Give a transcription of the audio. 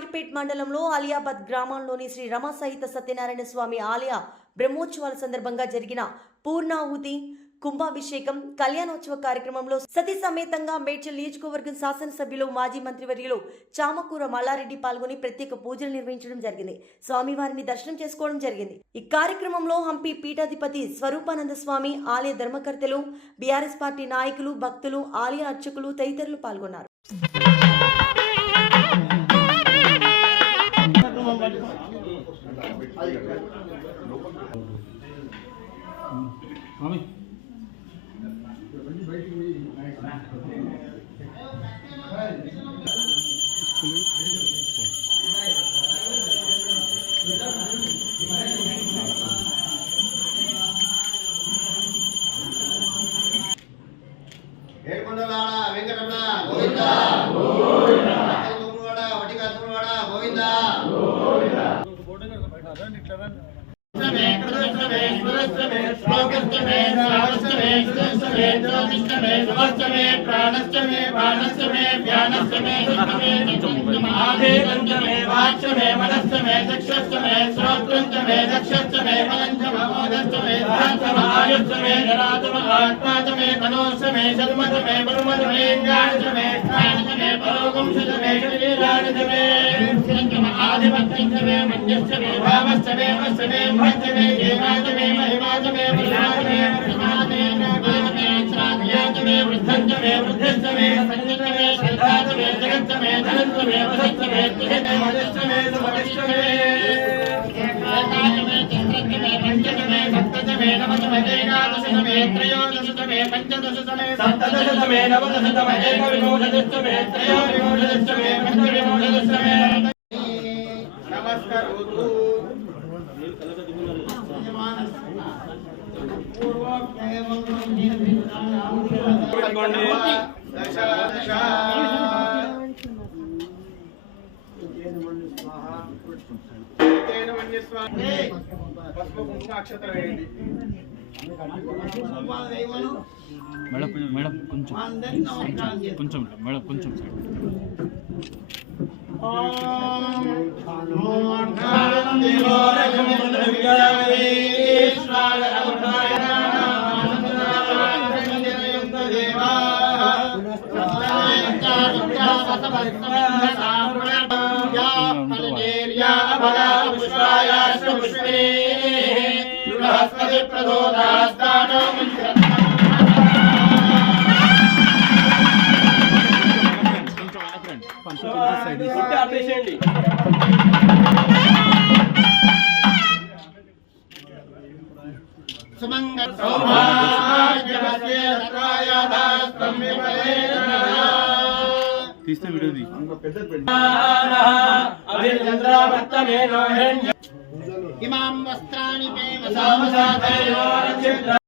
షామీర్పేట్ మండలంలో అలియాబాద్ గ్రామంలోని శ్రీ రమ సహిత సత్యనారాయణ స్వామి ఆలయ బ్రహ్మోత్సవాల సందర్భంగా జరిగిన పూర్ణాహుతి కుంభాభిషేకం కళ్యాణోత్సవ కార్యక్రమంలో సతీ సమేతంగా మేడ్చల్ నియోజకవర్గం శాసనసభ్యులు మాజీ మంత్రివర్యులు చామకూర మల్లారెడ్డి పాల్గొని ప్రత్యేక పూజలు నిర్వహించడం జరిగింది. స్వామివారిని దర్శనం చేసుకోవడం జరిగింది. ఈ కార్యక్రమంలో హంపి పీఠాధిపతి స్వరూపానంద స్వామి, ఆలయ ధర్మకర్తలు, బీఆర్ఎస్ పార్టీ నాయకులు, భక్తులు, ఆలయ అర్చకులు తదితరులు పాల్గొన్నారు. వెంకటరమణ గోవిందా గోవిందా వటికాసువాడ గోవిందా గోవిందా మేడం కొంచెం మేడం కొంచెం తీస్తే వీడియోది ఇమాం వస్త్రాణి